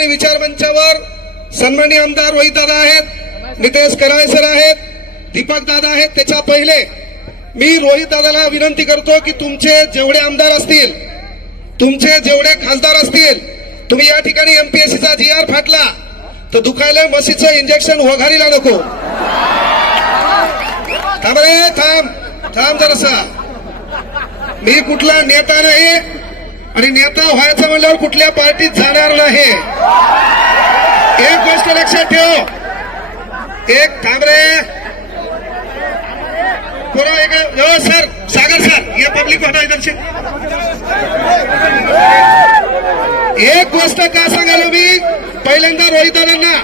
ठिकाणी विचारमंचावर सन्माननीय आमदार रोहित दादा आहेत, नितेश कराळे सर आहेत, दीपक दादा आहेत. त्याच्या पहिले मी रोहित दादाला विनंती करतो की तुमचे जेवढे आमदार असतील, तुमचे जेवढे खासदार असतील, तुम्ही या ठिकाणी एमपीएससीचा GR फाटला तर दुखायला म्हशीचं इंजेक्शन वघारीला नको. थांब रे, थांब जरासा. मी कुठला नेता नाही आणि नेता व्हायचं म्हणल्यावर कुठल्या पार्टीत जाणार नाही. एक गोष्ट लक्षात ठेव. एक थांब रे पुरा एक सर, सागर सर, ये पब्लिक होता इधर से. एक गोष्ट का सांगालो मी, पहिल्यांदा रोहित दादांना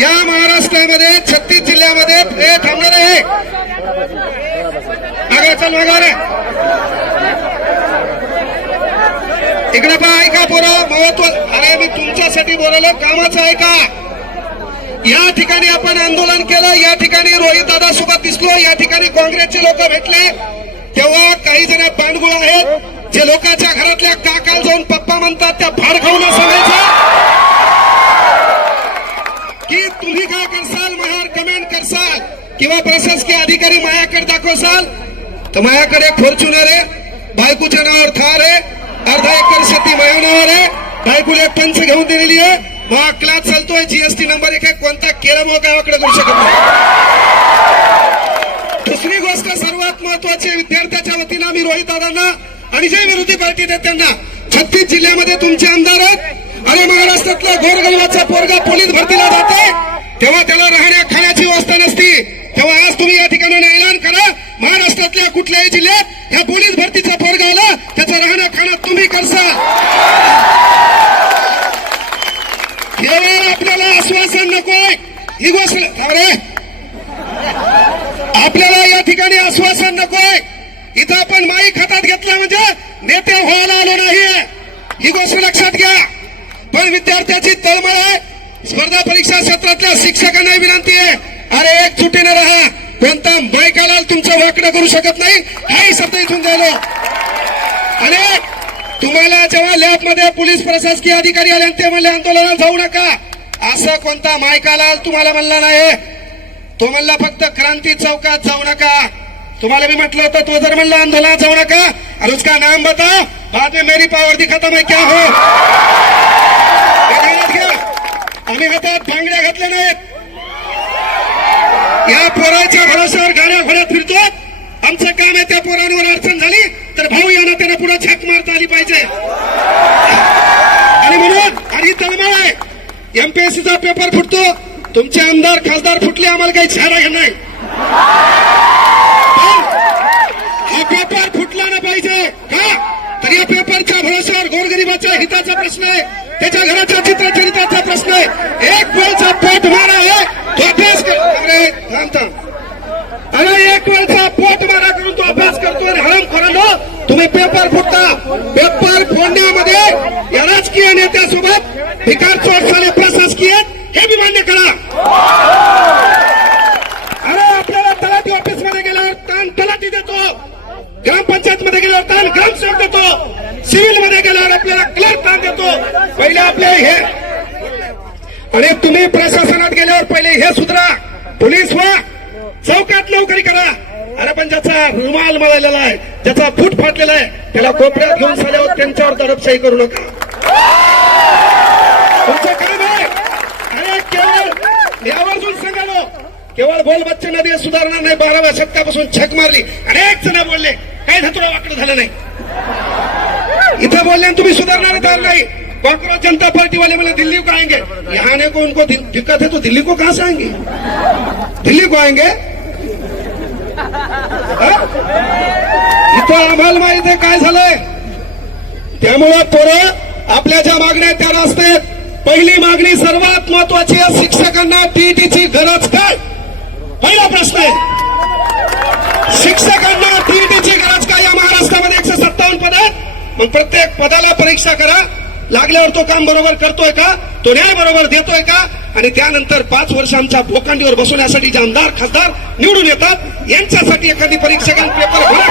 या महाराष्ट्रामध्ये 36 जिल्ह्यामध्ये हे थांबणार आहे. मागा चल, मागा रे. इकडे पहा, ऐका पोरं, महत्व. अरे मी तुमच्यासाठी बोलायला कामाचं आहे का? या ठिकाणी आपण आंदोलन केलं, या ठिकाणी रोहित दादा सोबत दिसलो, या ठिकाणी काँग्रेसचे लोक भेटले. तेव्हा काही जण पांडगुळ आहेत जे लोकांच्या घरातल्या काकाला जाऊन पप्पा म्हणतात, त्या फाड खाऊन सांगायचं की तुम्ही काय करसाल, माझ्यावर कमेंट करसाल किंवा प्रशासकीय अधिकारी माझ्याकडे दाखवसाल तर माझ्याकडे फॉर्च्युनर आहे, बायकोच्या नावावर थार आहे, अर्धा एकर शेती माझ्या नावावर आहे, बायकोला एक पंच घेऊन दिलेली आहे, मग क्लास चालतोय, GST नंबर 1 आहे, कोणता केरळ गावाकडे करू शकत नाही. दुसरी गोष्ट सर्वात महत्वाची, विद्यार्थ्याच्या वतीनं आम्ही रोहित दादांना आणि जे विरोधी पार्टी त्यांना 36 जिल्ह्यामध्ये तुमचे आमदार आहेत. अरे महाराष्ट्रातला गोरगरिबाचा पोरगा पोलीस भरतीला जाते तेव्हा त्याला राहण्या खाण्याची व्यवस्था नसती, तेव्हा आज तुम्ही या ठिकाणी ऐलान करा, महाराष्ट्रातल्या कुठल्याही जिल्ह्यात ह्या पोलीस भरतीचा पोरगा आला त्याचा राहणं खाणं तुम्ही करसाल. केवळ आपल्याला आश्वासन नकोय, ही गोष्ट अरे आपल्याला या ठिकाणी आश्वासन नकोय. इथं आपण माईक हातात घेतला म्हणजे नेते व्हायला आलो नाहीये, ही गोष्ट लक्षात घ्या. पण विद्यार्थ्याची तळमळ आहे. स्पर्धा परीक्षा क्षेत्रातल्या शिक्षकांना विनंती आहे, अरे एकजुटीने राहा, कोणता माईकाला तुमचं वाकडं करू शकत नाही, हाही शब्द इथून झालो. आणि तुम्हाला जेव्हा लॅबमध्ये पोलीस प्रशासकीय अधिकारी आले ते म्हणले आंदोलनात जाऊ नका, असं कोणता मायकालाल तुम्हाला म्हणला नाही. तो म्हणला फक्त क्रांती चौकात जाऊ नका. तुम्हाला मी म्हटलं होतं, तो जर म्हणला आंदोलनात जाऊ नका और उसका नाम बताओ, बाद में मेरी पावर दिखाता मैं क्या हो. आम्ही हातात भांगड्या घातल्या नाहीत, या पोराच्या भरोश्यावर गाड्या घोड्यात फिरतो. आमचं काम आहे त्या पोरांवर अडचण झाली तर भाऊ यांना त्यांना पुढे छाक मारता आली पाहिजे. आणि म्हणून आणि तळमळ आहे, एमपीएससीचा पेपर फुटतो, तुमचे आमदार खासदार फुटले, आम्हाला काही छाडा घेणार नाही. हा पेपर फुटला ना पाहिजे का? तर या पेपरच्या भरोश्यावर गोरगरिबाच्या हिताचा प्रश्न आहे, त्याच्या घराच्या चित्रचरित्राचा प्रश्न आहे. एक वेळचा पोट मारा आहे तो अभ्यास कर. अरे एक वेळचा पोट मारा करून तो अभ्यास करतो आणि हराम खोरांनो तुम्ही पेपर फुटता. पेपर फोडण्यामध्ये या राजकीय नेत्यासोबत भिकार चोट झाले प्रशासकीय हे बी मान्य करा. अरे आपल्याला तलाठी ऑफिस मध्ये गेल्यावर ताण तलाठी देतो, ग्रामपंचायत मध्ये गेल्यावर ताण ग्रामसेवक देतो, सिव्हिल मध्ये गेल्यावर आपल्याला क्लर्क ताण देतो. पहिले आपले हे, आणि तुम्ही प्रशासनात गेल्यावर पहिले हे सुधरा, पोलीस व्हा, चौकात नोकरी करा. अरे पण ज्याचा रुमाल मळलेला आहे, ज्याचा फूट फाटलेला आहे, त्याला कोपऱ्यात घेऊन साल्यावर त्यांच्यावर दडपशाही करू नका. तुमचं काम आहे. अरे केवळ यावरून सांगालो, केवळ बोल बच्चे नदी सुधारणार नाही. 12व्या शतकापासून छक मारली, अनेक जण बोलले, काही धतुरा वाकडं झालं नाही. इथं बोलल्यान तुम्ही सुधारणार तर नाही. कांग्रेस जनता पार्टी वाले बोले दिल्ली को आएंगे, यहाँ ने को उनको दिक्कत है तो दिल्ली को कहां से आएंगे, दिल्ली को आएंगे. इथं आम्हाला माहित आहे काय झालंय. त्यामुळं पोरं आपल्या ज्या मागण्या त्या असतात. पहिली मागणी सर्वात महत्वाची आहे, शिक्षकांना टीईटीची गरज काय, पहिला प्रश्न आहे. शिक्षकांना टीईटीची गरज काय? या महाराष्ट्रामध्ये 157 पद आहेत. मग प्रत्येक पदाला परीक्षा करा, लागल्यावर तो काम बरोबर करतोय का, तो न्याय बरोबर देतोय का, आणि त्यानंतर 5 वर्ष आमच्या भोकांडीवर बसवण्यासाठी जे आमदार खासदार निवडून येतात यांच्यासाठी एखादी परीक्षा घेऊन पेपर भरा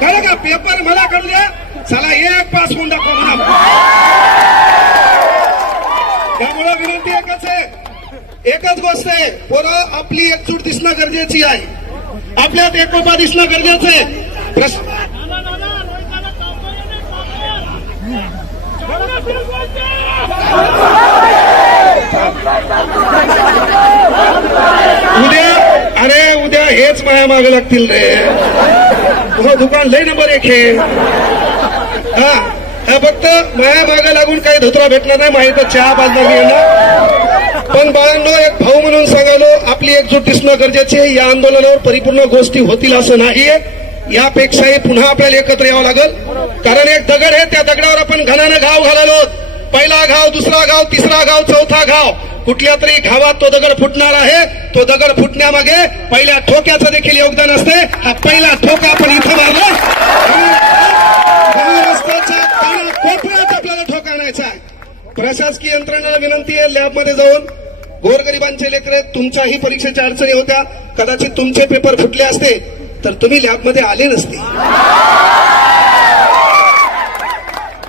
कळलं का? पेपर मला करू द्या, चला एक पास होऊन दाखवा म्हणा. त्यामुळे विनंती एकच आहे, एकच गोष्ट आहे, पोरं आपली एकजूट दिसणं गरजेची आहे, आपल्यात एकोपा दिसणं गरजेचं आहे. उद्या हेच माया मागे लागतील रे. तुझं दुकान लय नंबर 1 आहे. हा फक्त माया मागे लागून काही धुतरा भेटणार नाही, माहिती चहा बाजणार येणार. पण बाळांनो, एक भाऊ म्हणून सांगालो, आपली एकजूट दिसणं गरजेचे आहे. या आंदोलनावर परिपूर्ण गोष्टी होतील असं नाहीये. यापेक्षाही पुन्हा आपल्याला एकत्र यावं लागेल. कारण एक दगड आहे, त्या दगडावर आपण घनानं घाव घालालो. पहिला घाव, दुसरा घाव, तिसरा घाव, चौथा घाव. कुठल्या तरी घावात तो दगड फुटणार आहे. तो दगड फुटण्यामागे पहिल्या ठोक्याचं देखील योगदान असते. हा पहिला ठोका आपण इथं मारला, रस्त्याच्या कोपऱ्यात आपल्याला ठोका आणायचा आहे. प्रशासकीय यंत्रणेला विनंती आहे, लॅबमध्ये जाऊन गोरगरिबांचे लेकरे, तुमच्याही परीक्षेच्या अडचणी होत्या, कदाचित तुमचे पेपर फुटले असते तर तुम्ही लॅबमध्ये आले नसते.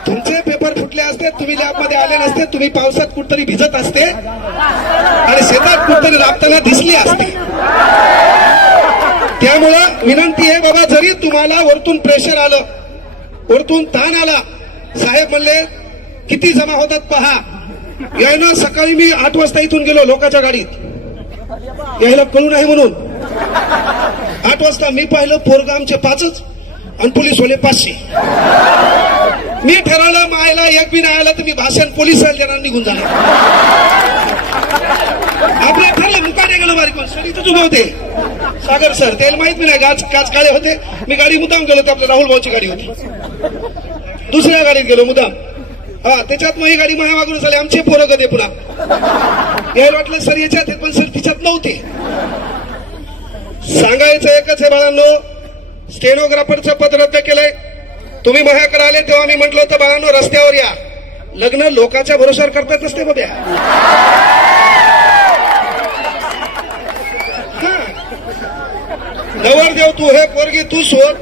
तुमचे पेपर फुटले असते, तुम्ही लॅबमध्ये आले नसते, तुम्ही पावसात कुठतरी भिजत असते आणि शेतात कुठतरी राबताना दिसली असते. त्यामुळं विनंती आहे बाबा, जरी तुम्हाला वरतून प्रेशर आलं, वरतून ताण आला, साहेब म्हणले किती जमा होतात पहा. यायला सकाळी मी 8 वाजता इथून गेलो लोकांच्या गाडीत, यायला कळू नाही म्हणून. 8 वाजता मी पाहिलं पोरग आमचे 5च आणि पोलीस होले 500. मी ठरवलं मायला एक बी नाही आला तर मी भाषण पोलिसांना देणार, निघून जाणार. आपलं ठरलं, मुकाने गेलो बारीक शरीरच उभे होते सागर सर, त्याला माहित नाही, काच काळे होते. मी गाडी मुद्दाम गेलो, तर आपल्या राहुल भाऊची गाडी होती, दुसऱ्या गाडीत गेलो मुद्दाम. हा त्याच्यात मग ही गाडी माझ्या मागून झाली, आमचे पोरं कधी पुन्हा यायला वाटलं सर याच्यात, पण सर तिच्यात नव्हते. सांगायचं एकच आहे बाळांनो, स्टेनोग्राफरचं पद रद्द केलंय. तुम्ही माझ्याकडे आले तेव्हा मी म्हटलं होतं बाळांनो रस्त्यावर या. लग्न लोकांच्या भरोशावर करतात नसते बघ्या. नवरदेव तू हे, पोरगी तू शोध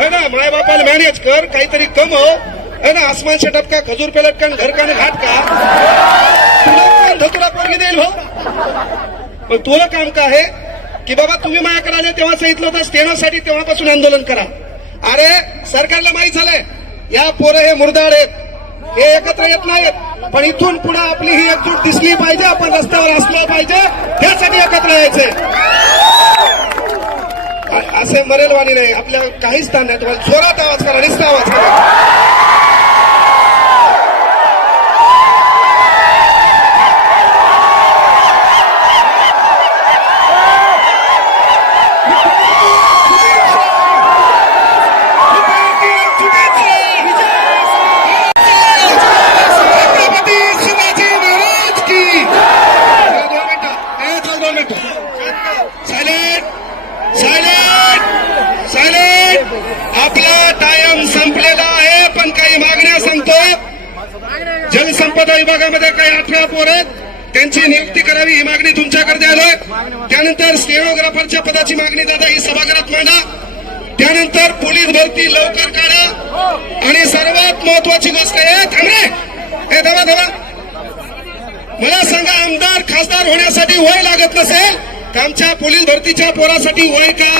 है ना, माय बापाला मॅनेज कर, काहीतरी कमव है ना. आसमान से टपका, खजूर पे लटकन, घर का घाट का, तुला धतुरा पोरगी देईल भाऊ. पण तुला काम का आहे की बाबा तुम्ही माझ्याकडे आले तेव्हा सांगितलं होतं स्टेनोसाठी, तेव्हापासून आंदोलन करा. अरे सरकारला माहित झालंय या पोरं हे मुर्दाड आहेत, हे एकत्र येत नाहीत. पण इथून पुढे आपली ही एकजूट दिसली पाहिजे, आपण रस्त्यावर असलं पाहिजे, त्यासाठी एकत्र यायचंय. असे मरेलवाणी नाही, आपल्या काहीच स्थान नाही. तुम्हाला जोरात आवाज करा, निस्ता आवाज करा. आपला टाइम संपलेला आहे, पण काही मागण्या सांगतो. जलसंपदा विभागामध्ये काही 18 पोर आहेत, त्यांची नियुक्ती करावी ही मागणी तुमच्याकडे द्यायलोय. त्यानंतर स्टेनोग्राफरच्या पदाची मागणी दादा ही सभागृहात मांडा. त्यानंतर पोलीस भरती लवकर काढा. आणि सर्वात महत्वाची गोष्ट आहे, थांबे धावा धावा, मला सांगा, आमदार खासदार होण्यासाठी वय लागत नसेल तर आमच्या पोलीस भरतीच्या पोरासाठी वय का?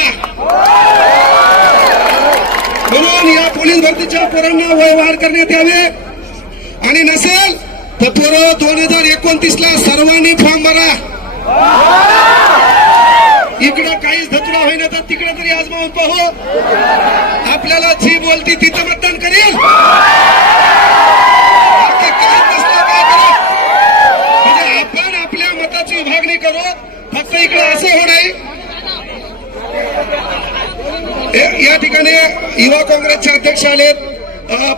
म्हणून या पोलीस भरतीच्या पोरांना वय वाढ करण्यात यावे. आणि नसेल तर पोरं 2029ला सर्वांनी फॉर्म भरा. इकडं काहीच धतुरा होईना तर तिकडे तरी आजमावून पाहू. आपल्याला जी बोलती तिथं मतदान करेल. म्हणजे आपण आपल्या मताची विभागणी करू. फक्त इकडे असं होणार. या ठिकाणी युवा काँग्रेसचे अध्यक्ष आलेत.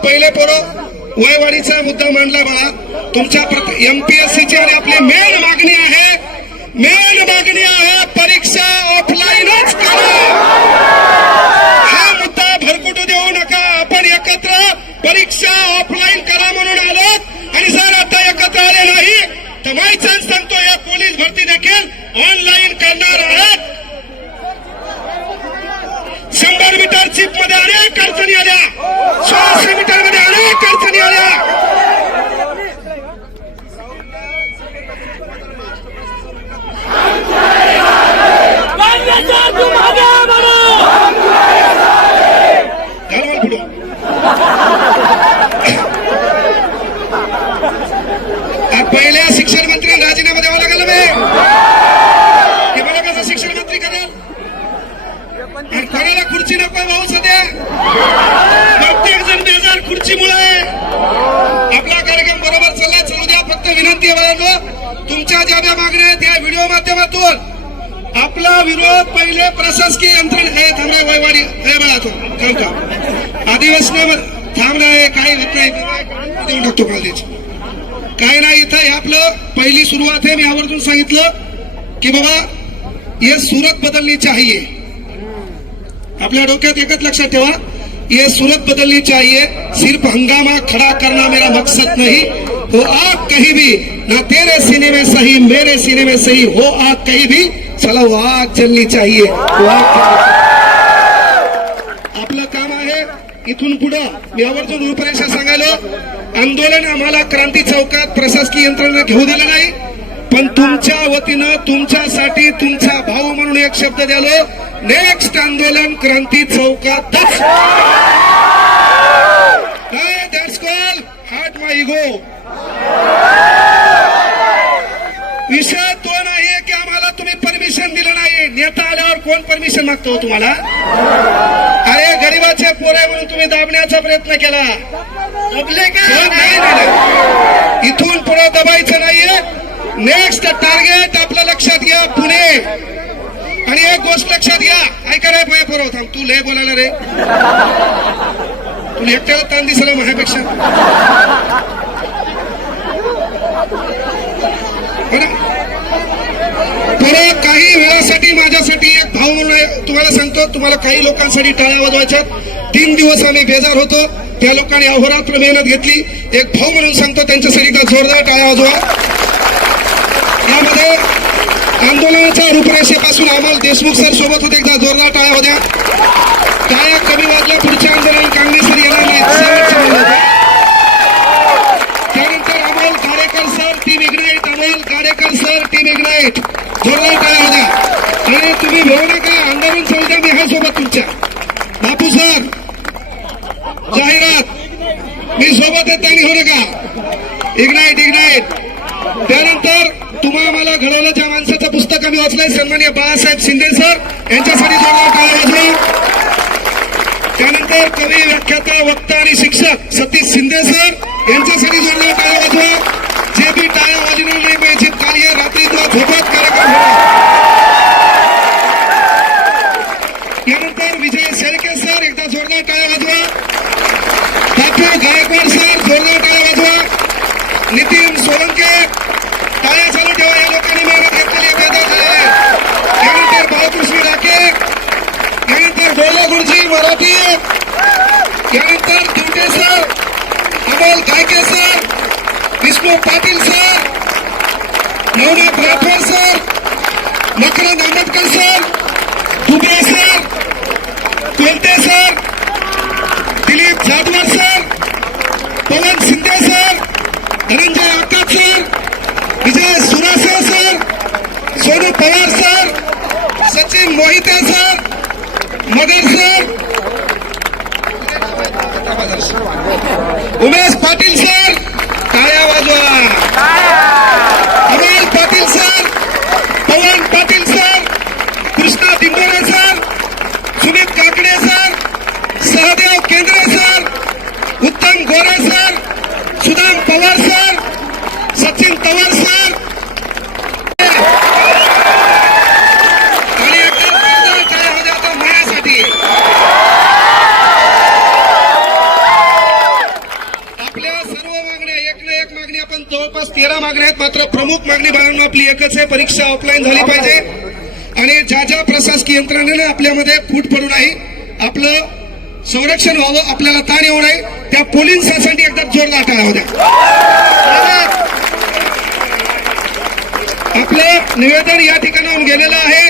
पहिले पोरं वयवाढीचा मुद्दा मांडला बाळा. तुमच्या एमपीएससीची आणि आपली मेन मागणी आहे, परीक्षा ऑफलाईनच करा. हा मुद्दा भरकुटू देऊ नका. आपण एकत्र परीक्षा ऑफलाईन करा म्हणून आलो. आणि जर आता एकत्र आले नाही तर माहीत सांगतो, या पोलीस भरती देखील ऑनलाईन करणार आहेत. 100 मीटरची लिफ्ट मध्ये अनेक अडचणी आल्या, 1600 मीटर मध्ये अनेक अडचणी आल्या. घालवा पुढं. पहिल्या शिक्षण मंत्री राजीनामा द्यावा लागेल बे. हे मला कसं शिक्षण मंत्री करेल? आणि कोणाला खुर्ची नको भाऊ सध्या, प्रत्येक जण बेजार खुर्चीमुळे. आपला कार्यक्रम बरोबर चाललाय, चालू द्या. फक्त विनंती आहे बाळांनो, तुमच्या ज्या ज्या मागण्या आहेत या व्हिडिओ माध्यमातून आपला विरोध पहिले प्रशासकीय यंत्रणा हे थांबणे वयवाडी हे बघा तो थांब का अधिवेशनामध्ये थांबणे काही होत नाही, देऊन टाकतो कॉलेज काय नाही. इथं हे आपलं पहिली सुरुवात आहे. मी आवर्जून सांगितलं की बाबा ये सूरत बदलनी चाहिए. आपल्या डोक्यात एकच लक्षात ठेवा, ये सूरत बदलनी चाहिए. सिर्फ हंगामा खड़ा करना मेरा मकसद नहीं. हो आग कहीं भी, ना तेरे सीने में सही मेरे सीने में सही, हो आग कहीं भी, चला वो आग जलनी चाहिए. वो आग आपलं काम आहे. इथून पुढं मी आवर्जून रूपरेषा सांगायला, आंदोलन आम्हाला क्रांती चौकात प्रशासकीय यंत्रणा घेऊ दिलं नाही, पण तुमच्या वतीनं तुमच्यासाठी तुमचा भाऊ म्हणून एक शब्द द्यालो, नेक्स्ट आंदोलन क्रांती चौकातच. That's call heart my ego. विषय तो नाहीये की आम्हाला तुम्ही परमिशन दिलं नाही. नेता आल्यावर कोण परमिशन मागतो तुम्हाला? अरे गरीबाचे पोरे म्हणून तुम्ही दाबण्याचा प्रयत्न केला, दबले का? नाही. इथून पुढे दबायचं नाहीये. नेक्स्ट टार्गेट आपलं लक्षात घ्या, पुणे. आणि एक गोष्ट लक्षात घ्या, ऐका रे पाय पोरं, थांब तू लय बोलायला रे, तुला एकट्याला ताण दिसला माझ्यापेक्षा. पुढे काही वेळासाठी माझ्यासाठी एक भाऊ म्हणून तुम्हाला सांगतो, तुम्हाला काही लोकांसाठी टाळ्या वाजवायच्यात. 3 दिवस आम्ही बेजार होतो, त्या लोकांनी अहोरात्र मेहनत घेतली. एक भाऊ म्हणून सांगतो, त्यांच्यासाठी एकदा जोरदार टाळ्या वाजवा. यामध्ये आंदोलनाच्या रूपरेषेपासून अमोल देशमुख सर सोबत होते, एकदा जोरदार टाळ्या होत्या. टाळ्या कमी वाजल्या, पुढचे आंदोलन काँग्रेस सर येणार नाहीत. त्यानंतर Amol Gadekar sir team ignite, Amol Gadekar sir team ignite, जोरदार टाळ्या होत्या. आणि तुम्ही भेऊ नका, आंदोलन चालू द्या, मी आहे सोबत तुमच्या. बापू सर जाहिरात मी सोबत आहे, त्यांनी होऊ नका. Ignite ignite. त्यानंतर तुम्हाला मला घडवलं ज्या माणसाचं पुस्तक आम्ही वाचलंय, सन्माननीय बाळासाहेब शिंदे सर, यांच्यासाठी जोरदार टाळ्या वाजवा. त्यानंतर कवी, व्याख्याता, वक्ता आणि शिक्षक सतीश शिंदे सर, यांच्यासाठी जोरदार टाळ्या वाजवा. जे बी टाळ्या वाजवणार नाही पाहिजे, कार्य रात्री झोपत कार्यक्रम होणार. यानंतर विजय शेळके सर, एकदा जोरदार टाळ्या वाजवा. बापू गायकवाड सर, जोरदार टाळ्या वाजवा. नितीन सोलंके, टाळ्या चालू ठेवा, या लोकांनी मेहनत घेतलेली आहे. यानंतर बाळकृष्ण राखे, यानंतर बोला गुरुजी मराठी, यानंतर दुटे sir, Amol Gaike sir, Vishnu Patil sir, Navnath Rathod sir, Makarand Ambedkar sir, Dubey sir, Kolte sir, Dilip Jadhavar sir, Pawan Shinde sir, Dhananjay Akash sir, Vijay Surase sir, Sonu Pawar sir, Sachin Mohite sir, Magar sir, Umesh Patil sir, टाळ्या वाजवा. Amol Patil sir, Pawan Patil sir, Krishna Dindore sir, Sumit Kakade sir, Sahdev Kendre sir, Uttam Gore sir, Sudam Pawar sir, Sachin Pawar sir. आणि एकदा टाळ्या होत्या आता माझ्यासाठी. आपल्या सर्व मागण्या एक ना एक मागणी, आपण जवळपास 13 मागण्या आहेत, मात्र प्रमुख मागणी बाळांनो आपली एकच आहे, परीक्षा ऑफलाईन झाली पाहिजे. आणि ज्या ज्या प्रशासकीय यंत्रणेने आपल्यामध्ये फूट पडू नाही, आपलं संरक्षण व्हावं, आपल्याला ताण येऊ नये, त्या पोलिसांसाठी एकदा जोरदार टाळ्या होत्या. आपलं निवेदन या ठिकाणाहून गेलेलं आहे.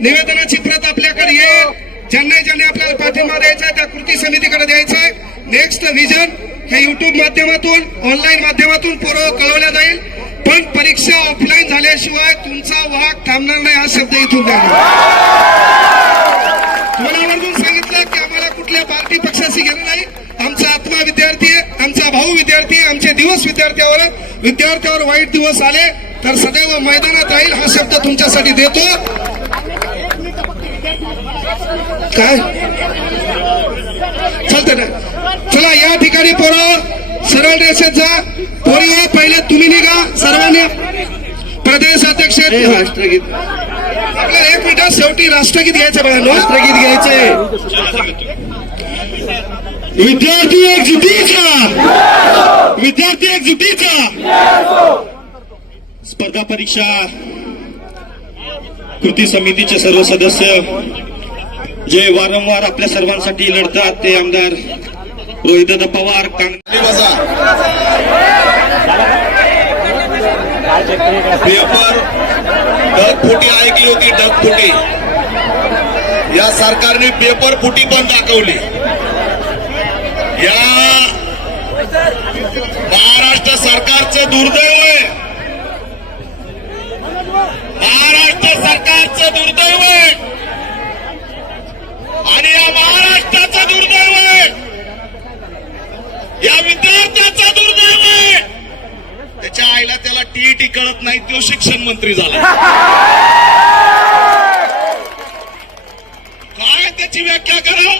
निवेदनाची प्रत आपल्याकडे येईल. ज्यांनी आपल्याला पाठिंबा द्यायचा आहे त्या कृती समितीकडे द्यायचा आहे. नेक्स्ट व्हिजन हे युट्यूब माध्यमातून ऑनलाईन माध्यमातून पूर्व कळवल्या जाईल. पण परीक्षा ऑफलाईन झाल्याशिवाय तुमचा वाहक थांबणार नाही हा शब्द इथून द्या. तुम्हाला आवर्जून सांगितलं की आम्हाला कुठल्या पार्टी पक्षाशी घेणं नाही. आमचा आत्मा विद्यार्थी आहे, आमचा भाऊ विद्यार्थी आहे, आमचे दिवस विद्यार्थ्यावर वाईट दिवस आले तर सदैव मैदानात राहील हा शब्द तुमच्यासाठी देतो. काय चालतं ना. चला या ठिकाणी पोरं सरळ रेषेत जा. पोरी पहिले तुम्ही निघा सर्वांनी. प्रदेश अध्यक्ष राष्ट्रगीत आपल्याला 1 मिनिटात शेवटी राष्ट्रगीत घ्यायचं बघा. राष्ट्रगीत घ्यायचंय. विद्यार्थी एकजुटीचा स्पर्धा परीक्षा कृती समितीचे सर्व सदस्य जे वारंवार आपल्या सर्वांसाठी लढतात ते आमदार रोहितदादा पवार. पेपर ढगफुटी ऐकली होती. ढगफुटी या सरकारने पेपर फुटी पण दाखवली. या महाराष्ट्र सरकारचं दुर्दैव आहे. महाराष्ट्र सरकारचं दुर्दैव आहे आणि या महाराष्ट्राचं दुर्दैव आहे. या विद्यार्थ्याचं दुर्दैव आहे. त्याच्या आईला त्याला टीईटी कळत नाही. तो शिक्षण मंत्री झाला. काय त्याची व्याख्या करा.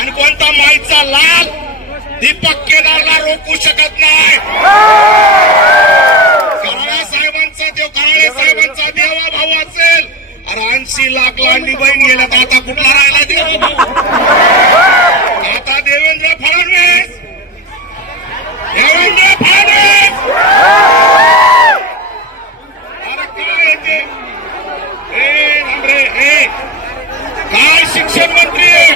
आणि कोणता माईचा लाल दीपक केदारला रोखू शकत नाही. कराळे साहेबांचा देवा भाऊ असेल. अरे 80 लाख लांडी बहीण गेल्या तर आता कुठला राहिला देव. आता देवेंद्र फडणवीस अरे काय ते काय शिक्षण मंत्री आहे.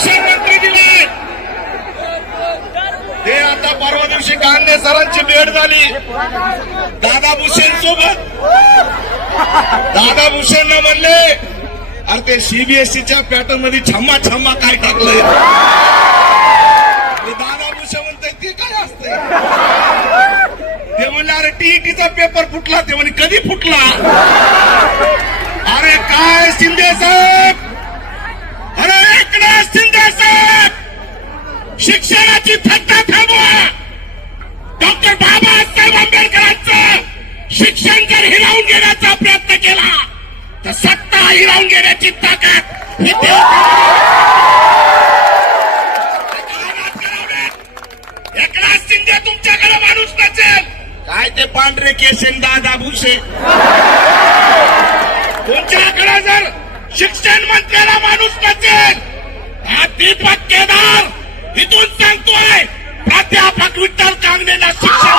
शिक्षण मंत्री दिले ते आता परवा दिवशी कांदे सरांची भेट झाली दादा भुसेन सोबत. दादा भुसेन म्हणले अरे ते सीबीएसईच्या पॅटर्न मध्ये छम्मा छम्मा काय टाकलंय. दादा भुसे म्हणताय ते काय असतंय. ते म्हणले अरे टीईटीचा पेपर फुटला. ते म्हणे कधी फुटला. अरे काय शिंदे साहेब. अरे एकनाथ शिंदे साहेब शिक्षणाची थट्टा थांबवा. डॉक्टर बाबासाहेब आंबेडकरांचं शिक्षण जर हिरावून घेण्याचा प्रयत्न केला तर सत्ता हिरावून घेण्याची ताकद एकनाथ शिंदे तुमच्याकडे माणूस नसेल. काय ते पांढरे केसेन दादा भुसे. तुमच्याकडे जर शिक्षण मंत्र्याला माणूस नसेल हा दीपक केदार इथून सांगतोय प्राध्यापक विठ्ठल कांगणेला शिक्षण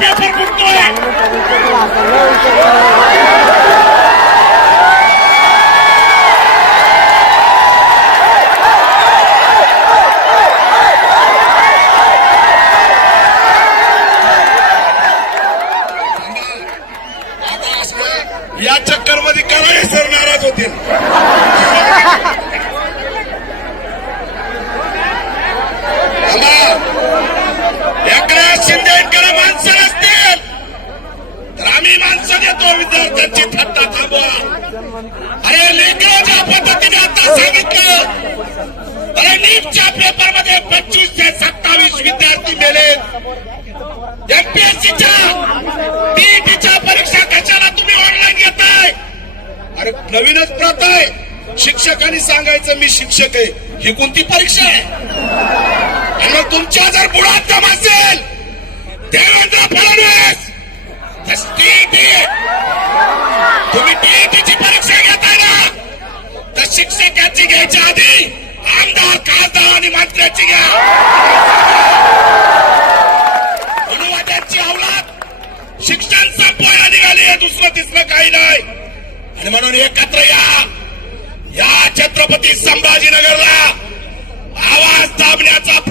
पेपर फुटतोय. या चक्कर मध्ये कराळे सर नाराज होतील. एकनाथ शिंदेकडे माणसं नसतील तर आम्ही माणसं देतो. विद्यार्थ्यांची थट्टा थांबवा. अरे लेकरं ज्या पद्धतीने आता सांगितलं. अरे नीटच्या पेपरमध्ये 25 ते 27 विद्यार्थी मेले. एमपीएससीच्या टीईटीच्या परीक्षा कशाला तुम्ही ऑनलाईन घेताय. अरे नवीनच प्रथा आहे. शिक्षकांनी सांगायचं मी शिक्षक आहे. ही कोणती परीक्षा आहे. आणि मग तुमच्या जर बुडात दम असेल देवेंद्र फडणवीस तुम्ही टीईटीची परीक्षा घेताय ना तर शिक्षकाची घ्यायच्या आधी आमदार खासदार आणि मंत्र्याची घ्या. अनुवादाची अवलाद शिक्षण संपवायला निघाली आहे. दुसरं तिसरं काही नाही.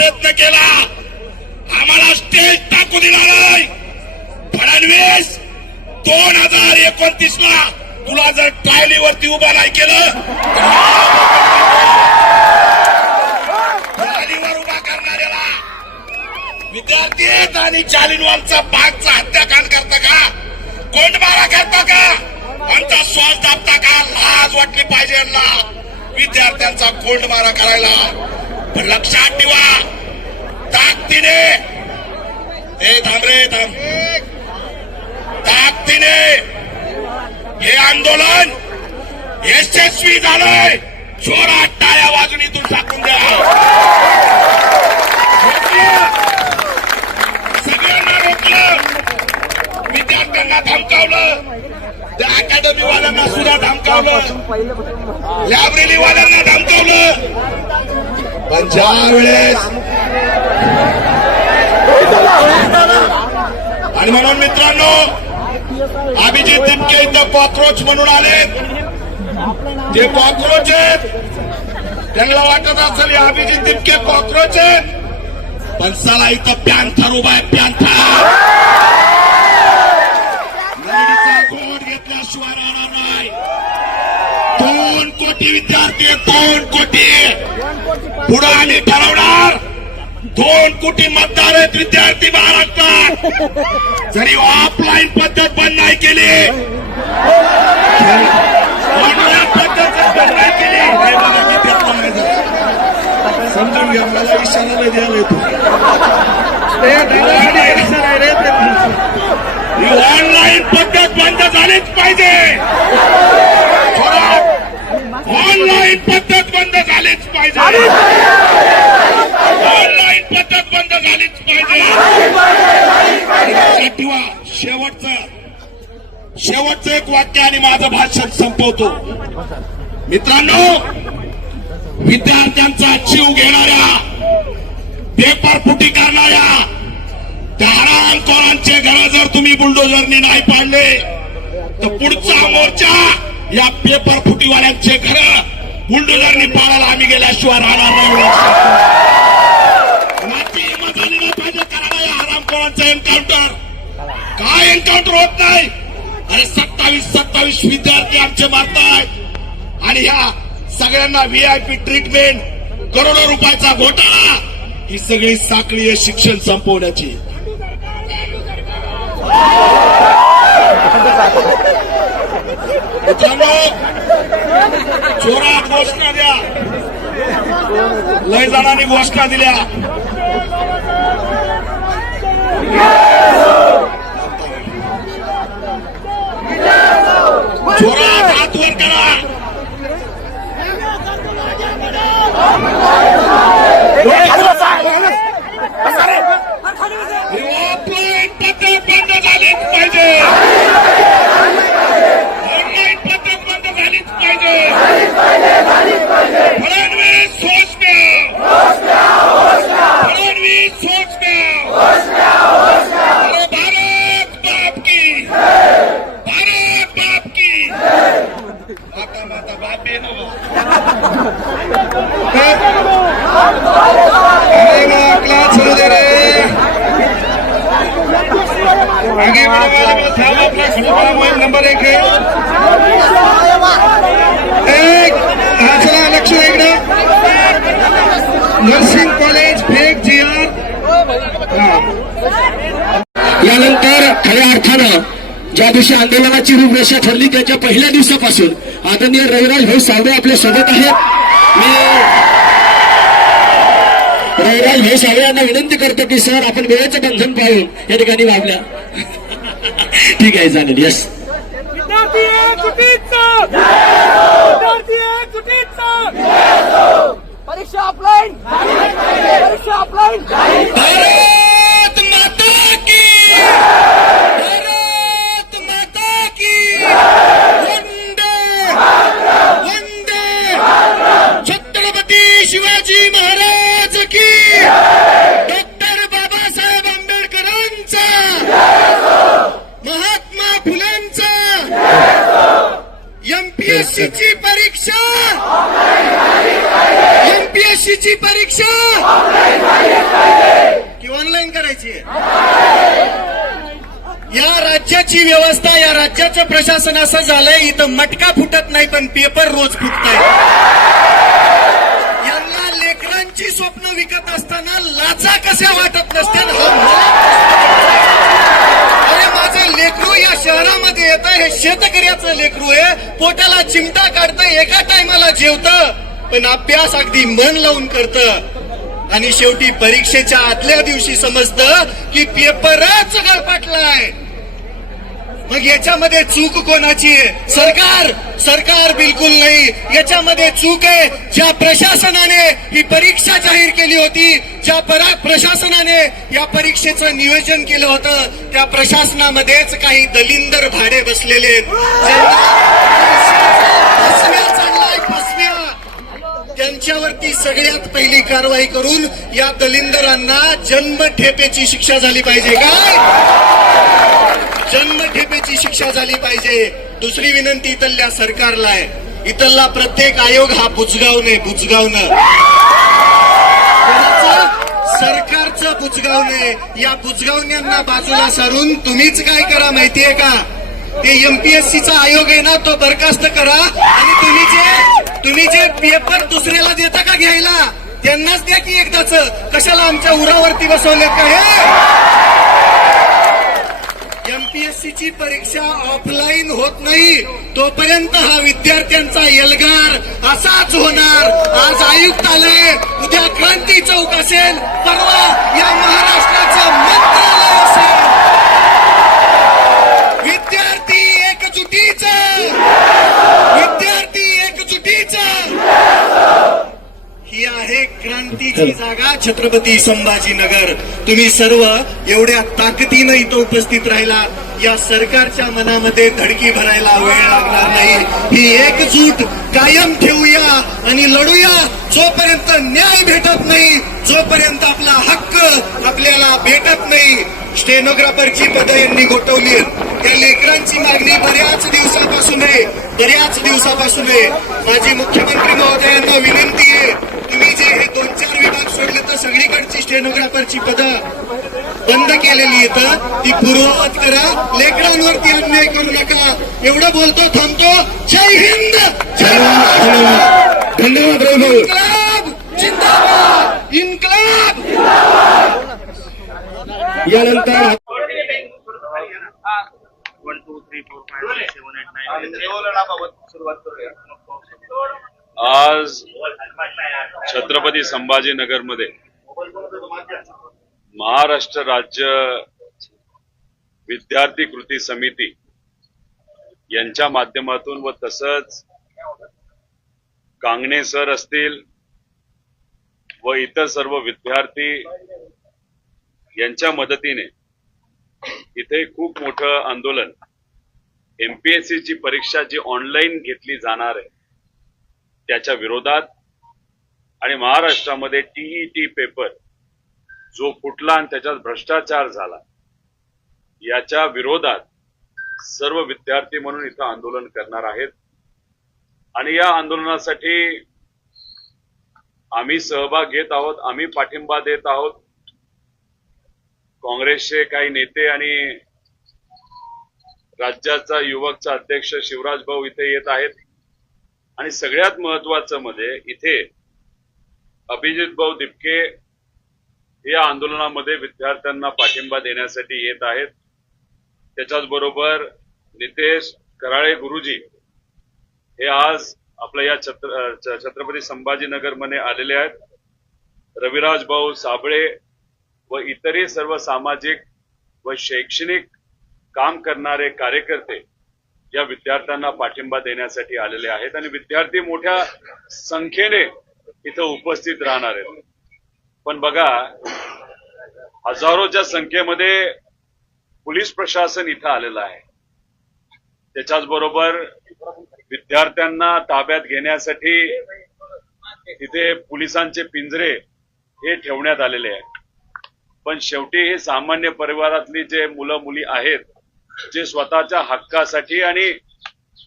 प्रयत्न केला, आम्हाला स्टेज टाकू दिला नाही. फडणवीस 2029 ला तुला जर ट्रायलीवरती उभा नाही केलं ट्रायलीवर उभा करणाऱ्याला विद्यार्थी आहेत आणि जालिनवालचा बागचा हत्याकांड करता का, कोंडमारा करता का, आमचा श्वास दाबता का? लाज वाटली पाहिजे यांना विद्यार्थ्यांचा कोंडमारा करायला. पण लक्षात ठेवा, ताकदीने थांब रे थांब, ताकदीने हे आंदोलन यशस्वी झालंय. जोरात टाळ्या वाजून इथून टाकून द्या. सगळ्यांना रोखलं, विद्यार्थ्यांना धमकावलं, त्या अकॅडमी वाल्यांना सुद्धा धमकावलं, लायब्ररी वाल्यांना धमकावलं. पण ज्या वेळेस आणि म्हणून मित्रांनो, अभिजित तिपके इथं कॉक्रोच म्हणून आले. जे कॉक्रोच आहेत त्यांना वाटत असेल अभिजित तिपके कॉक्रोच आहेत, पण चला इथं पॅन्थर उभा आहे. पॅन्थर निवडीचा गोड घेतल्याशिवाय राहणार नाही. 2 कोटी विद्यार्थी, 2 कोटी पुढे आम्ही ठरवणार. 2 कोटी मतदार आहेत विद्यार्थी महाराष्ट्रात. जरी ऑफलाईन पद्धत बंद नाही केली, ऑनलाईन पद्धत बंद नाही केली, समजून घ्या, मला इशारा नाही द्यायला येतो. ऑनलाईन पद्धत बंद झालीच पाहिजे. ऑनलाईन पद्धत बंद झालीच पाहिजे. ऑनलाईन पद्धत बंद झालीच पाहिजे. शेवटचं एक वाक्य आणि माझं भाषण संपवतो. मित्रांनो, विद्यार्थ्यांचा जीव घेणाऱ्या, पेपर फुटी करणाऱ्या त्या हरामखोरांचे घर जर तुम्ही बुलडोझरने नाही पाडले तर पुढचा मोर्चा या पेपर फुटीवाल्यांचे घर बुलडोझरने पाडायला आम्ही गेल्याशिवाय राहणार नाही. माझी हिंमत झाली नाही पाहिजे करायला या हरामखोरांचं एन्काउंटर. काय एन्काउंटर होत नाही? अरे 27 विद्यार्थी आमचे मारतायत आणि ह्या सगळ्यांना VIP ट्रीटमेंट, करोडो रुपयाचा घोटाळा, ही सगळी साखळी आहे शिक्षण संपवण्याची. मित्रांनो, जोरात घोषणा द्या. लय जणांनी घोषणा दिल्या. जोरात हात वर करा. ऑफलाईन पद्धत बंद झालीच पाहिजे. ऑनलाईन पद्धत बंद झालीच पाहिजे. फडणवीस सोच द्या. फडणवीस सोच द्या. अरे भारत बाप की, भारत बाप की. माता बाप आहे ना. क्लास सुरू दे रे. आगे बढ़ने वाले में साहब अपना खटोला मोबाइल नंबर 1 है. चला लक्ष इकडे. Nursing college fake GR. यानंतर खऱ्या अर्थानं ज्या दिवशी आंदोलनाची रूपरेषा ठरली त्याच्या पहिल्या दिवसापासून आदरणीय रविराज भाऊ सावळे आपल्या सोबत आहेत. मी रविराज भाऊ सावळे यांना विनंती करतो की सर आपण वेळेचं बंधन पाहून या ठिकाणी वागल्या. ठीक आहे, चालेल. यस, परीक्षा ऑफलाईन, परीक्षा ऑफलाईन. भारत माता की, भारत माता की. वंदे वंदे छत्रपती शिवाजी महाराज की. डॉक्टर बाबासाहेब आंबेडकरांचा, महात्मा फुलेंचा. MPSCची परीक्षा, MPSCची परीक्षा पेपरची व्यवस्था या राज्याचं प्रशासन असं झालंय, इथं मटका फुटत नाही पण पेपर रोज फुटताय. यांना लेकरांची स्वप्न विकत असताना लाचा कशा वाटत नसतील अरे माझं लेकरू या शहरामध्ये येतं, हे शेतकऱ्याचं लेकरू आहे, पोटाला चिमटा काढतं, एका टायमाला जेवतं, पण अभ्यास अगदी मन लावून करतं आणि शेवटी परीक्षेच्या आदल्या दिवशी समजतं की पेपरच गळपाटलाय. मग याच्यामध्ये चूक कोणाची आहे? सरकार बिलकुल नाही. याच्यामध्ये चूक आहे ज्या प्रशासनाने ही परीक्षा जाहीर केली होती, ज्या प्रशासनाने या परीक्षेचं नियोजन केलं होतं, त्या प्रशासनामध्येच काही दलिंदर भाडे बसलेले आहेत. त्यांच्यावरती सगळ्यात पहिली कारवाई करून या दलिंदरांना जन्मठेपेची शिक्षा झाली पाहिजे. काय जन्मठेपेची शिक्षा झाली पाहिजे. दुसरी विनंती इथल्या सरकारला आहे, इथला प्रत्येक आयोग हा बुजगावणं सरकारचं बुजगावणं. या बुजगावण्यांना बाजूला सारून तुम्हीच काय करा माहितीये का? ते एमपीएससीचा आयोग आहे ना, तो बरखास्त करा आणि तुम्ही जे पेपर दुसऱ्याला देता का घ्यायला, त्यांनाच द्या की एकदाच. कशाला आमच्या उरावरती बसवलेत का हे? एमपीएससीची परीक्षा ऑफलाईन होत नाही तोपर्यंत हा विद्यार्थ्यांचा एल्गार असाच होणार. आज आयुक्त आले, उद्या क्रांती चौक असेल, परवा या महाराष्ट्राचं मंत्रालय असेल. विद्यार्थी एकजुटीचं ही आहे क्रांतीची जागा छत्रपती संभाजीनगर. तुम्ही सर्व एवढ्या ताकदीनं इथं उपस्थित राहिला, या सरकारच्या मनामध्ये धडकी भरायला वेळ लागणार नाही. ही एकजूट कायम ठेवूया आणि लढूया. जोपर्यंत न्याय भेटत नाही, जोपर्यंत आपला हक्क आपल्याला भेटत नाही. स्टेनोग्राफरची पदं यांनी गोठवली, त्या लेकरांची मागणी बऱ्याच दिवसापासून आहे. माझी मुख्यमंत्री महोदयांना विनंती आहे, तुम्ही जे हे 2-4 विभाग सोडले तर सगळीकडची स्टेनोग्राफरची पदं बंद केलेली आहेत, ती पूर्ववत करा. लेकरांवरती अन्याय करू नका. एवढं बोलतो, थांबतो. जय हिंद, जय महाराष्ट्र. धन्यवाद राहुल. इन्कलाब जिंदाबाद, इन्कलाब. यानंतर आज छत्रपती संभाजीनगरमध्ये महाराष्ट्र राज्य विद्यार्थी कृती समिती यांच्या माध्यमातून व तसंच कांगणे सर असतील व इतर सर्व विद्यार्थी यांच्या मदतीने इथे खूप मोठं आंदोलन, एमपीएससी ची परीक्षा जी ऑनलाईन घेतली जाणार आहे त्याच्या विरोधात आणि महाराष्ट्रामध्ये टीईटी पेपर जो फुटला आणि त्याच्यात भ्रष्टाचार झाला याच्या विरोधात सर्व विद्यार्थी म्हणून इथं आंदोलन करणार आहेत. आणि या आंदोलनासाठी आम्ही सहभाग घेत आहोत, आम्ही पाठिंबा देत आहोत. काँग्रेसचे काही नेते आणि राज्याचा युवकचा अध्यक्ष शिवराज भाऊ इथे येत आहेत. आणि सगळ्यात महत्वाचं म्हणजे इथे अभिजित भाऊ दिपके या आंदोलनामध्ये विद्यार्थ्यांना पाठिंबा देण्यासाठी येत आहेत. त्याच्याच बरोबर नितेश कराळे गुरुजी हे आज आपल्या या छत्रपती संभाजीनगर मध्ये आलेले आहेत. रविराज भाऊ साबळे व इतरही सर्व सामाजिक व शैक्षणिक काम करणारे कार्यकर्ते या विद्यार्थ्यांना पाठिंबा देण्यासाठी आलेले आहेत आणि विद्यार्थी मोठ्या संख्येने इथं उपस्थित राहणार आहेत. पण बघा, हजारोच्या संख्येमध्ये पोलीस प्रशासन इथं आलेलं आहे. त्याच्याच बरोबर विद्यार्थ्यांना ताब्यात घेण्यासाठी तिथे पोलिसांचे पिंजरे हे ठेवण्यात आलेले आहेत. पण शेवटी हे सामान्य परिवारातली जे मुलं मुली आहेत जे स्वतःच्या हक्कासाठी आणि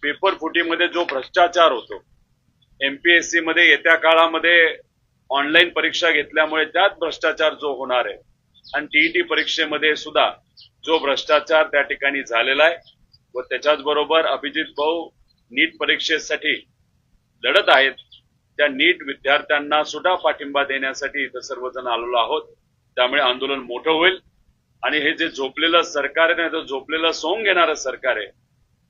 पेपर फुटीमध्ये जो भ्रष्टाचार होतो, एमपीएससी मध्ये येत्या काळामध्ये ऑनलाईन परीक्षा घेतल्यामुळे त्यात भ्रष्टाचार जो होणार आहे आणि टीईटी परीक्षेमध्ये सुद्धा जो भ्रष्टाचार त्या ठिकाणी झालेला आहे व त्याच्याच बरोबर अभिजित भाऊ नीट परीक्षेसाठी लढत आहेत, त्या नीट विद्यार्थ्यांना सुद्धा पाठिंबा देण्यासाठी इथं सर्वजण आलेलो आहोत. त्यामुळे आंदोलन मोठं होईल आणि हे जे झोपलेलं सरकार आहे ना, तो झोपलेलं सोंग घेणारं सरकार आहे,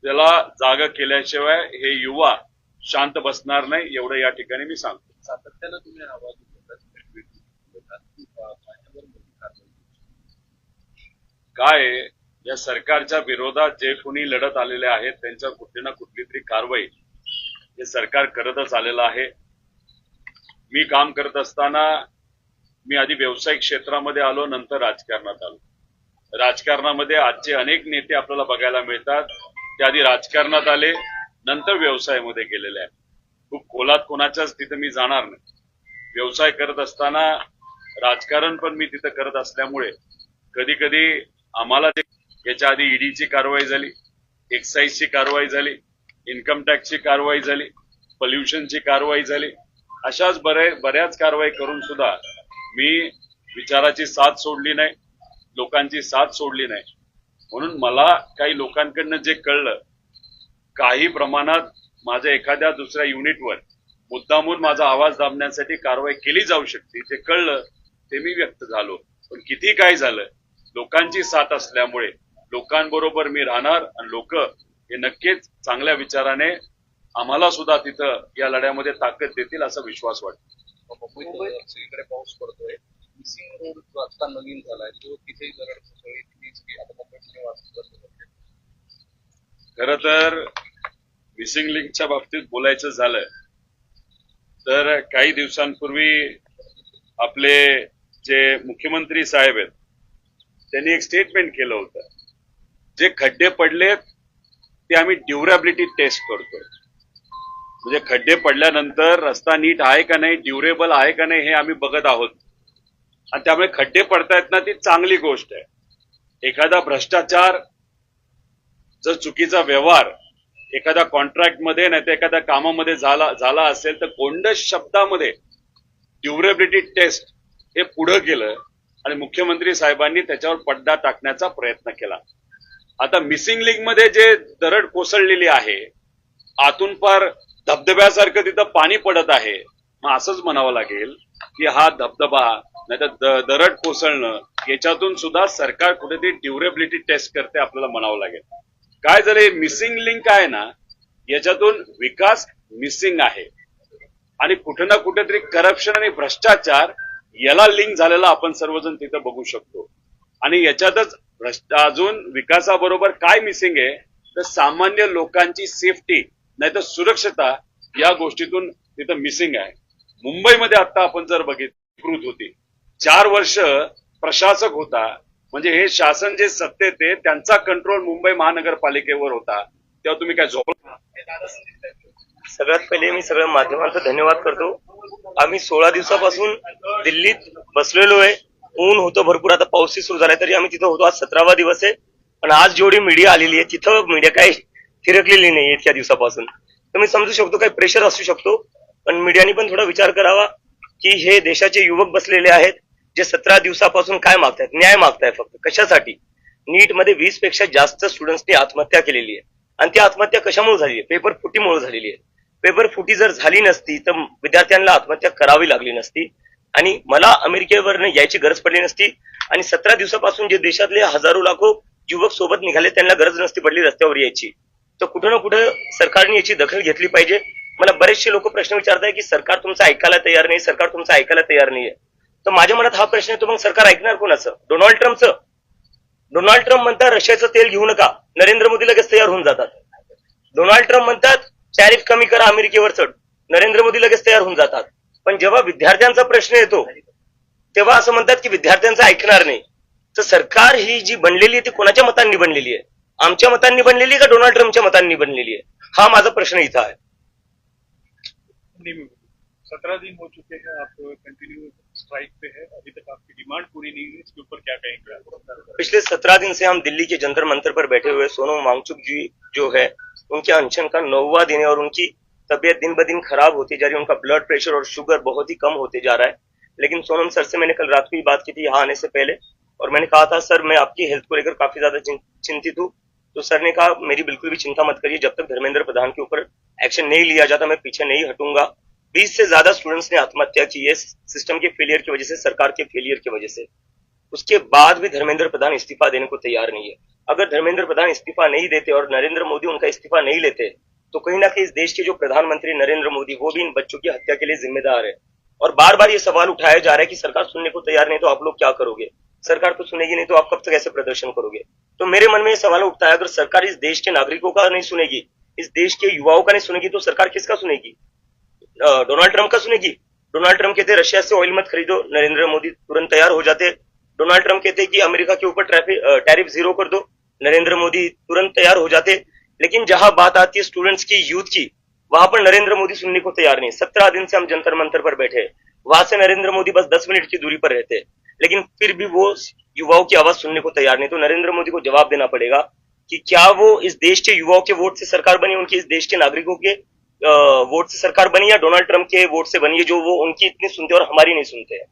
त्याला जागा केल्याशिवाय हे युवा शांत बसणार नाही, एवढं या ठिकाणी मी सांगतो. सातत्यानं तुम्ही आवाज काय या सरकारच्या विरोधात जे कोणी लढत आलेले आहेत त्यांच्यावर कुठली ना कुठली तरी कारवाई हे सरकार करतच आलेलं आहे. मी काम करत असताना मी आधी व्यावसायिक क्षेत्रामध्ये आलो, नंतर राजकारणात आलो. राजकारणामध्ये आजचे अनेक नेते आपल्याला बघायला मिळतात, ते आधी राजकारणात आले, नंतर व्यवसायामध्ये गेलेले आहेत. खूप खोलात कोणाच्याच तिथं मी जाणार नाही. व्यवसाय करत असताना राजकारण पण मी तिथं करत असल्यामुळे कधी कधी आम्हाला याच्या आधी ईडीची कारवाई झाली, एक्साईजची कारवाई झाली, इन्कम टॅक्सची कारवाई झाली, पोल्युशनची कारवाई झाली, अशाच बऱ्याच कारवाई करून सुद्धा मी विचाराची साथ सोडली नाही, लोकांची साथ सोडली नाही. म्हणून मला काही लोकांकडनं जे कळलं, काही प्रमाणात माझ्या एखाद्या दुसऱ्या युनिटवर मुद्दामून माझा आवाज दाबण्यासाठी कारवाई केली जाऊ शकते, ते कळलं, ते मी व्यक्त झालो. पण किती काय झालं, लोकांची साथ असल्यामुळे लोकांबरोबर मी राहणार आणि लोक हे नक्कीच चांगल्या विचाराने आम्हाला सुद्धा तिथं या लढ्यामध्ये ताकद देतील असा विश्वास वाटतो. मुंबईत सगळीकडे पाऊस पडतोय, मिसिंग रोड जो आता नवीन झालाय तो तिथे खर तर मिसिंग लिंकच्या बाबतीत बोलायचं झालं तर काही दिवसांपूर्वी आपले जे मुख्यमंत्री साहेब आहेत त्यांनी एक स्टेटमेंट केलं होतं, जे खड्डे पडलेत ते आम्ही ड्युरेबिलिटी टेस्ट करतोय. म्हणजे खड्डे पडल्यानंतर रस्ता नीट आहे का नाही, ड्युरेबल आहे का नाही हे आम्ही बघत आहोत. आणि त्यामुळे खड्डे पडतायत ना, ती चांगली गोष्ट आहे. एखादा भ्रष्टाचार, जर चुकीचा व्यवहार एखाद्या कॉन्ट्रॅक्टमध्ये नाही तर एखाद्या कामामध्ये झाला असेल तर गोंडस शब्दामध्ये ड्युरेबिलिटी टेस्ट हे पुढे गेलं आणि मुख्यमंत्री साहेबांनी त्याच्यावर पडदा टाकण्याचा प्रयत्न केला. आता मिसिंग लिंक मध्ये जे दरड कोसळलेली आहे, आतून फार धबधब्यासारखं तिथं पाणी पडत आहे, मग असंच म्हणावं लागेल की हा धबधबा नाही तर दरड कोसळणं याच्यातून सुद्धा सरकार कुठेतरी ड्युरेबिलिटी टेस्ट करते आपल्याला म्हणावं लागेल. काय झालं, मिसिंग लिंक आहे ना, याच्यातून विकास मिसिंग आहे आणि कुठे ना कुठेतरी करप्शन आणि भ्रष्टाचार याला लिंक झालेला आपण सर्वजण तिथं बघू शकतो. आणि याच्यातच अजून विकासाबरोबर काय मिसिंग आहे तर सामान्य लोकांची सेफ्टी नाही तर सुरक्षता या गोष्टीतून तिथं मिसिंग आहे. मुंबईमध्ये आता आपण जर बघितलं होती 4 वर्ष प्रशासक होता, म्हणजे हे शासन जे सत्तेत आहे त्यांचा कंट्रोल मुंबई महानगरपालिकेवर होता, तेव्हा तुम्ही काय झोपला? सगळ्यात पहिले मी सगळ्या माध्यमांचा धन्यवाद करतो. आम्ही 16 दिवसापासून दिल्लीत बसलेलो आहे. ऊन होतं भरपूर, आता पाऊसही सुरू झालाय तरी आम्ही तिथं होतो. आज 17वा दिवस आहे. पण आज जेवढी मीडिया आलेली आहे तिथं मीडिया काही फिरकलेली नाही इतक्या दिवसापासून. तर मी समजू शकतो काही प्रेशर असू शकतो, पण मीडियाने पण थोडा विचार करावा की हे देशाचे युवक बसलेले आहेत जे 17 दिवसापासून काय मागतायत, न्याय मागताय. फक्त कशासाठी? नीट मध्ये 20 पेक्षा जास्त स्टुडंट्सनी आत्महत्या केलेली आहे आणि ती आत्महत्या कशामुळे झाली आहे? पेपर फुटीमुळे झालेली आहे. पेपर फुटी जर झाली नसती तर विद्यार्थ्यांना आत्महत्या करावी लागली नसती आणि मला अमेरिकेवर यायची गरज पडली नसती. आणि 17 दिवसापासून जे देशातले हजारो लाखो युवक सोबत निघाले त्यांना गरज नसती पडली रस्त्यावर यायची. तर कुठं ना कुठं सरकारने याची दखल घेतली पाहिजे. मला बरेचसे लोक प्रश्न विचारताय की सरकार तुमचं ऐकायला तयार नाही, सरकार तुमचं ऐकायला तयार नाहीये. तर माझ्या मनात हा प्रश्न येतो, मग सरकार ऐकणार कोणाचं? डोनाल्ड ट्रम्पचं? डोनाल्ड ट्रम्प म्हणतात रशियाचं तेल घेऊ नका, नरेंद्र मोदी लगेच तयार होऊन जातात. डोनाल्ड ट्रम्प म्हणतात टॅरिफ कमी करा अमेरिकेवर चढ, नरेंद्र मोदी लगेच तयार होऊन जातात. पण जेव्हा विद्यार्थ्यांचा प्रश्न येतो तेव्हा असं म्हणतात की विद्यार्थ्यांचं ऐकणार नाही. तर सरकार ही जी बनलेली आहे ती कोणाच्या मतांनी बनलेली आहे? आमच्या मतांनी बनलेली आहे का डोनाल्ड ट्रम्पच्या मतांनी बनलेली आहे? हा माझा प्रश्न इथं आहे. 17 दिन हो चुके हैं, आप कंटिन्यू स्ट्राइक पे है, अभी तक आपकी डिमांड पूरी नहीं हुई, इसके ऊपर क्या कहेंगे? पिछले 17 दिन से हम दिल्ली के जंतर मंतर पर बैठे हुए. सोनम वांगचुक जी जो है उनके अनशन का 9वां दिन है और उनकी तबीयत दिन ब दिन खराब होती जा रही है. उनका ब्लड प्रेशर और शुगर बहुत ही कम होते जा रहा है. लेकिन सोनम सर से मैंने कल रात को ही बात की थी यहाँ आने से पहले. और मैंने कहा था सर मैं आपकी हेल्थ को लेकर काफी ज्यादा चिंतित हूँ। तो सर ने कहा मेरी बिल्कुल भी चिंता मत करिए, जब तक धर्मेंद्र प्रधान के ऊपर एक्शन नहीं लिया जाता मैं पीछे नहीं हटूंगा। 20 से ज्यादा स्टूडेंट्स ने आत्महत्या की है सिस्टम के फेलियर की वजह से, सरकार के फेलियर की वजह से। उसके बाद भी धर्मेंद्र प्रधान इस्तीफा देने को तैयार नहीं है। अगर धर्मेंद्र प्रधान इस्तीफा नहीं देते और नरेंद्र मोदी उनका इस्तीफा नहीं लेते तो कहीं ना कहीं इस देश के जो प्रधानमंत्री नरेंद्र मोदी वो भी इन बच्चों की हत्या के लिए जिम्मेदार है। और बार बार ये सवाल उठाया जा रहा है कि सरकार सुनने को तैयार नहीं तो आप लोग क्या करोगे, सरकार तो सुनेगी नहीं तो आप कब तक ऐसे प्रदर्शन करोगे। तो मेरे मन में ये सवाल उठता है, अगर सरकार इस देश के नागरिकों का नहीं सुनेगी, इस देश के युवाओं का नहीं सुनेगी तो सरकार किसका सुनेगी? डोनाल्ड ट्रंप का सुनेगी? डोनाल्ड ट्रंप कहते रशिया से ऑयल मत खरीदो, नरेंद्र मोदी तुरंत तैयार हो जाते। डोनाल्ड ट्रंप कहते कि अमेरिका के ऊपर टैरिफ जीरो कर दो, नरेंद्र मोदी तुरंत तैयार हो जाते। लेकिन जहां बात आती है स्टूडेंट्स की, यूथ की, वहां पर नरेंद्र मोदी सुनने को तैयार नहीं। 17 दिन से हम जंतर मंतर पर बैठे, वहां से नरेंद्र मोदी बस 10 मिनट की दूरी पर रहते, लेकिन फिर भी वो युवाओं की आवाज सुनने को तैयार नहीं। तो नरेंद्र मोदी को जवाब देना पड़ेगा कि क्या वो इस देश के युवाओं के वोट से सरकार बनी, उनकी इस देश के नागरिकों के वोट से सरकार बनी, या डोनाल्ड ट्रंप के वोट से बनी है जो वो उनकी इतनी सुनते और हमारी नहीं सुनते हैं।